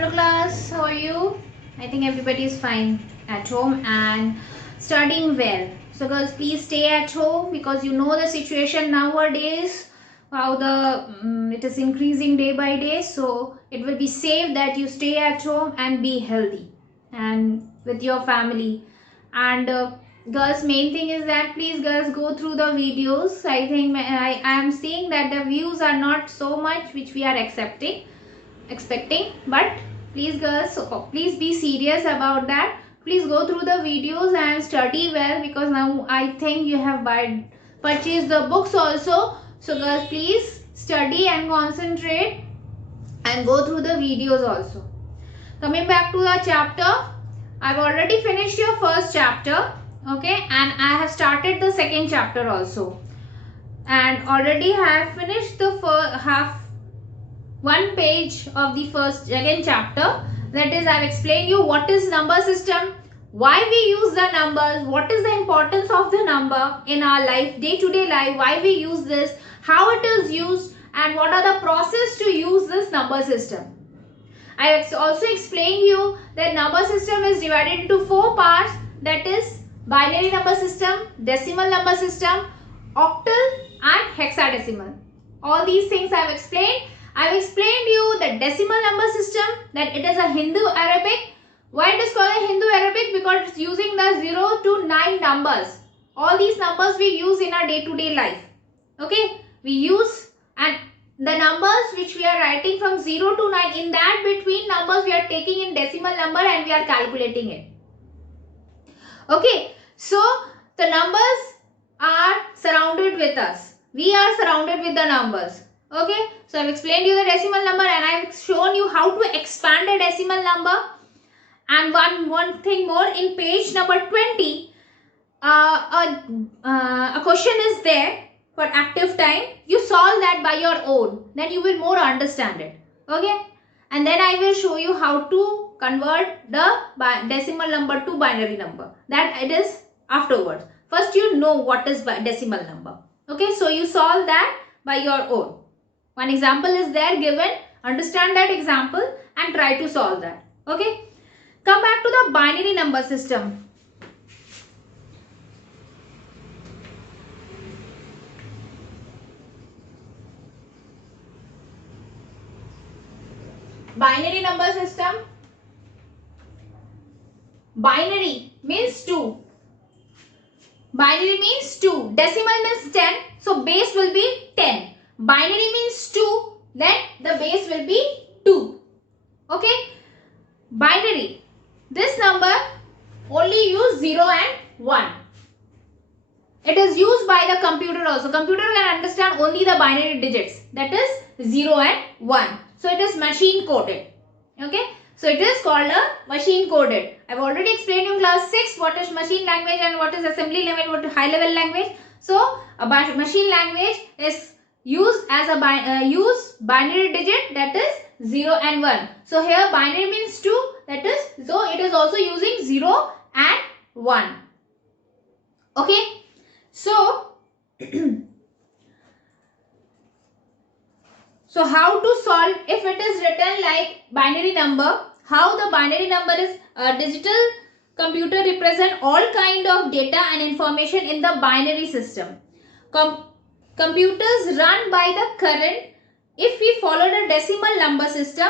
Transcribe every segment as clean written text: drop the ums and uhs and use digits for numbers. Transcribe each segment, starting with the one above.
Hello class, how are you? I think everybody is fine at home and studying well. So girls, please stay at home because you know the situation nowadays, how it is increasing day by day. So it will be safe that you stay at home and be healthy and with your family. And girls, main thing is that please girls go through the videos. I think I am seeing that the views are not so much which we are expecting, but please girls, please be serious about that. Please go through the videos and study well because now I think you have purchased the books also. So girls, please study and concentrate and go through the videos also. Coming back to the chapter, I've already finished your first chapter, okay, and I have started the second chapter also, and already have finished the half one page of the second chapter. That is, I've explained you what is number system, why we use the numbers, what is the importance of the number in our life, day-to-day life, why we use this, how it is used, and what are the process to use this number system. I also explained you that number system is divided into four parts, that is binary number system, decimal number system, octal and hexadecimal. All these things I have explained. I have explained you the decimal number system, that it is a Hindu Arabic. Why it is called a Hindu Arabic? Because it's using the 0 to 9 numbers. All these numbers we use in our day-to-day life. Okay, we use, and the numbers which we are writing from 0 to 9, in that between numbers we are taking in decimal number and we are calculating it. Okay, so the numbers are surrounded with us. We are surrounded with the numbers. Okay, so I've explained you the decimal number and I've shown you how to expand a decimal number. And one thing more, in page number 20, a question is there for active time. You solve that by your own, then you will more understand it. Okay, and then I will show you how to convert the decimal number to binary number. That it is afterwards. First you know what is decimal number. Okay, so you solve that by your own. One example is there given. Understand that example and try to solve that. Okay, come back to the binary number system. Binary number system. Binary means 2. Binary means 2. Decimal means 10. So base will be 10. Binary means 2. Then the base will be 2. Okay. Binary. This number only use 0 and 1. It is used by the computer also. Computer can understand only the binary digits. That is 0 and 1. So it is machine coded. Okay. So it is called a machine coded. I have already explained in class 6 what is machine language and what is assembly level, what is high level language. So a machine language is used as a binary digit, that is 0 and 1. So here binary means 2, that is, so it is also using 0 and 1. Okay. So so how to solve if it is written like binary number? How the binary number is a digital computer represent all kind of data and information in the binary system. Computers run by the current. If we follow the decimal number system,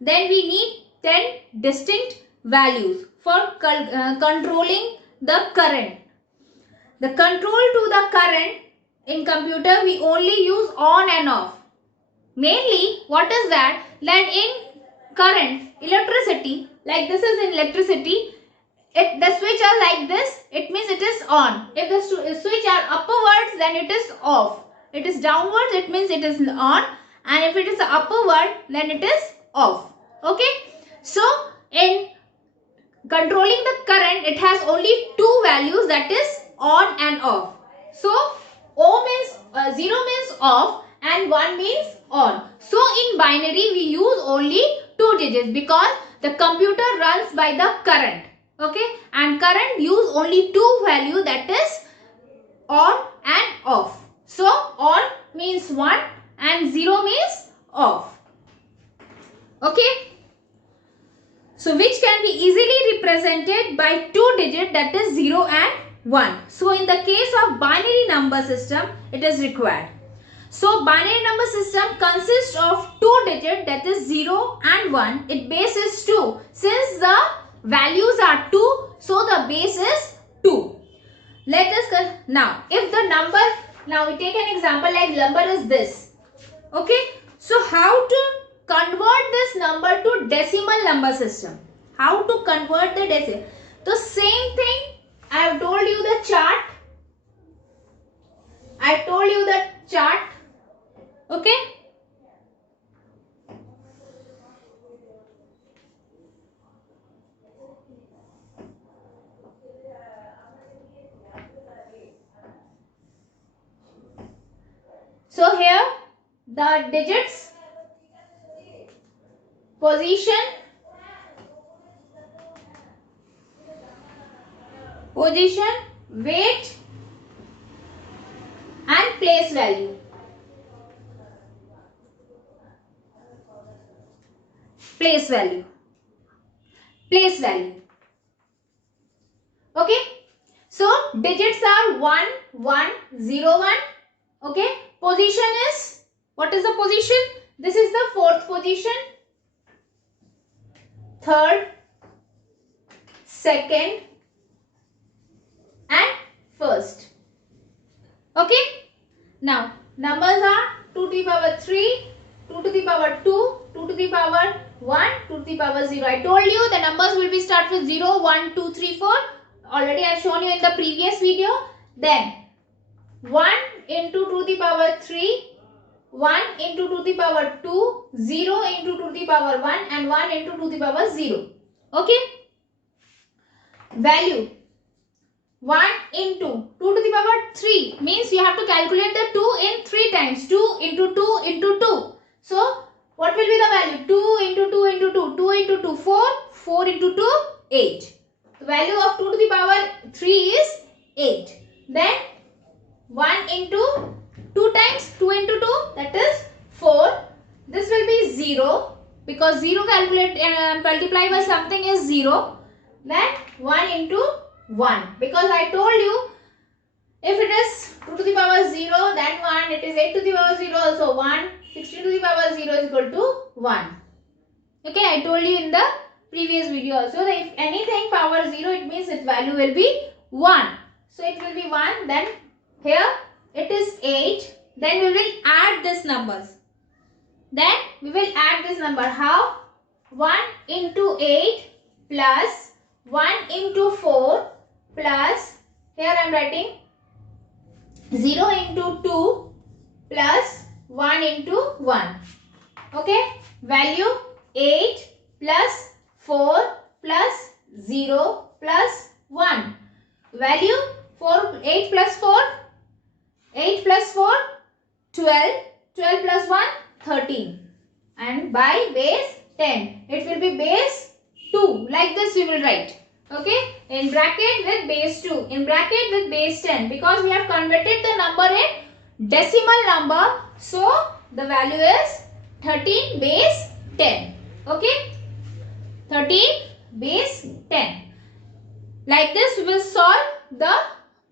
then we need 10 distinct values for controlling the current. The control to the current in computer we only use on and off. Mainly, what is that? That in current, electricity, like this is in electricity, if the switch are like this, it means it is on. If the switch are upwards, then it is off. It is downwards, it means it is on. And if it is upward, then it is off. Okay. So, in controlling the current, it has only two values, that is on and off. So, 0 means off and 1 means on. So, in binary, we use only 2 digits because the computer runs by the current. Okay, and current use only 2 value, that is on and off. So, on means 1 and 0 means off. Okay. So which can be easily represented by two digits, that is 0 and 1. So in the case of binary number system, it is required. So binary number system consists of two digits, that is 0 and 1. Its base is 2. Since the values are 2, so the base is 2. Let us now if the number, now we take an example like number is this. Okay. So how to convert this number to decimal number system? How to convert the decimal? The same thing I have told you the chart. I have told you the chart. Okay. So here the digits, position, weight and place value. Place value. Okay. So digits are 1, 1, 0, 1. Okay. Position is, what is the position? This is the fourth position, third, second and first. Okay. Now numbers are 2 to the power 3, 2 to the power 2, 2 to the power 1, 2 to the power 0. I told you the numbers will be start with 0, 1, 2, 3, 4. Already I have shown you in the previous video. Then 1 into 2 to the power 3, 1 into 2 to the power 2, 0 into 2 to the power 1 and 1 into 2 to the power 0. Okay. Value 1 into 2 to the power 3 means you have to calculate the 2 in 3 times. 2 into 2 into 2. So what will be the value? 2 into 2 into 2. 2 into 2, 4. 4 into 2, 8. The value of 2 to the power 3 is 8. Then 1 into 2 times 2 into 2, that is 4. This will be 0 because 0 multiplied by something is 0. Then 1 into 1 because I told you if it is 2 to the power 0 then 1, it is 8 to the power 0 so 1, 16 to the power 0 is equal to 1. Okay, I told you in the previous video also that if anything power 0 it means its value will be 1. So it will be 1, then here it is 8, then we will add these numbers. Then we will add this number. How? 1 into 8 plus 1 into 4 plus, here I am writing 0 into 2 plus 1 into 1. Okay. Value 8 plus 4 plus 0 plus 1. Value 8 plus 4. 8 plus 4, 12. 12 plus 1, 13. And by base 10. It will be base 2. Like this we will write. Okay. In bracket with base 2. In bracket with base 10. Because we have converted the number in decimal number. So the value is 13 base 10. Okay. 13 base 10. Like this we will solve the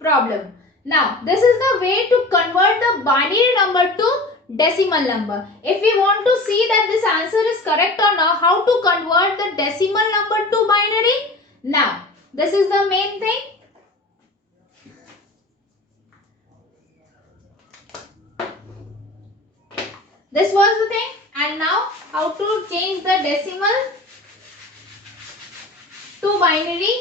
problem. Now this is the way to convert the binary number to decimal number. If we want to see that this answer is correct or not, how to convert the decimal number to binary? Now this is the main thing. This was the thing, and now how to change the decimal to binary.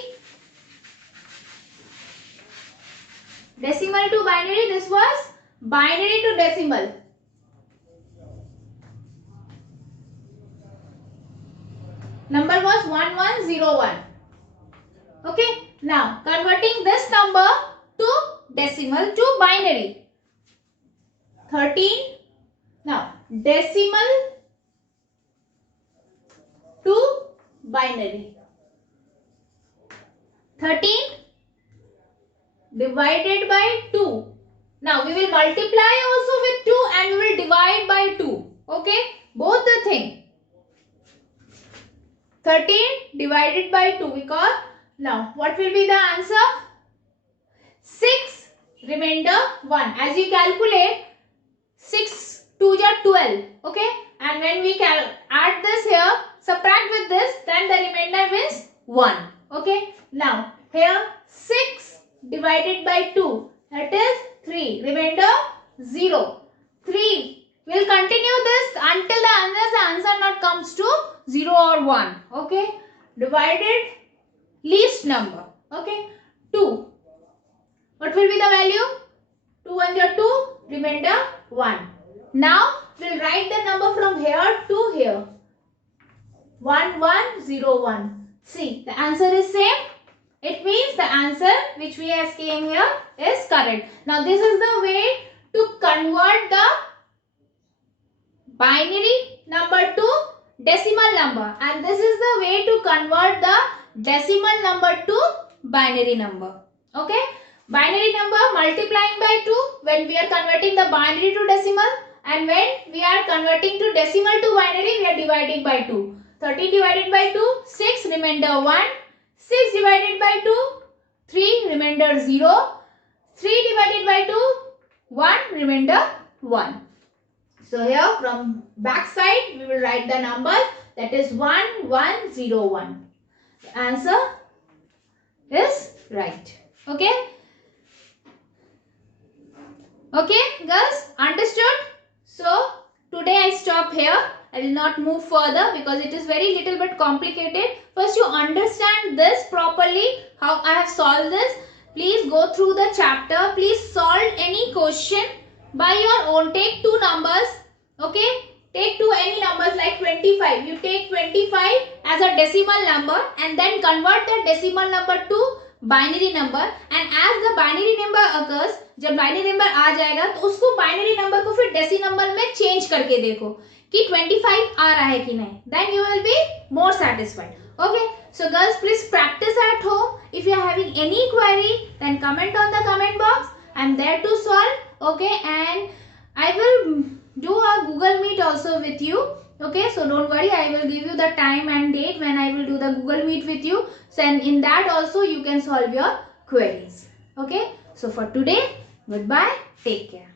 Decimal to binary, this was binary to decimal. Number was 1101. Okay. Now converting this number to decimal to binary. 13. Now decimal to binary. 13 divided by 2. Now we will multiply also with 2 and we will divide by 2. Okay. Both the thing. 13 divided by 2, because now what will be the answer? 6 remainder 1. As you calculate, 6 2 are 12. Okay, and when we add this here, subtract with this, then the remainder is 1. Okay, now here 6 divided by 2, that is 3, remainder 0. 3. We'll continue this until the answer not comes to 0 or 1. Okay, divided least number. Okay, 2. What will be the value? 2 1 are 2, remainder 1. Now we'll write the number from here to here. 1 1 0 1. See, the answer is same. It means the answer which we have came here is correct. Now this is the way to convert the binary number to decimal number, and this is the way to convert the decimal number to binary number. Okay, binary number multiplying by 2 when we are converting the binary to decimal, and when we are converting to decimal to binary, we are dividing by 2. 13 divided by 2, 6, remainder 1. 6 divided by 2, 3, remainder 0. 3 divided by 2, 1, remainder 1. So here from back side, we will write the numbers, that is 1 1 0 1. The answer is right. Okay. Okay girls, understood? So today I stop here. I will not move further because it is very little bit complicated. First you understand this properly, how I have solved this. Please go through the chapter. Please solve any question by your own. Take two numbers. Okay. Take two any numbers like 25. You take 25 as a decimal number and then convert the decimal number to binary number, and as the binary number occurs, जब binary number आ जाएगा तो उसको binary number को फिर decimal number में change करके देखो कि 25 आ रहा है कि नहीं, then you will be more satisfied. Okay, so girls, please practice at home. If you are having any query, then comment on the comment box. I am there to solve. Okay, and I will do a Google Meet also with you. Okay, so don't worry, I will give you the time and date when I will do the Google Meet with you. So and in that also you can solve your queries. Okay, so for today, goodbye, take care.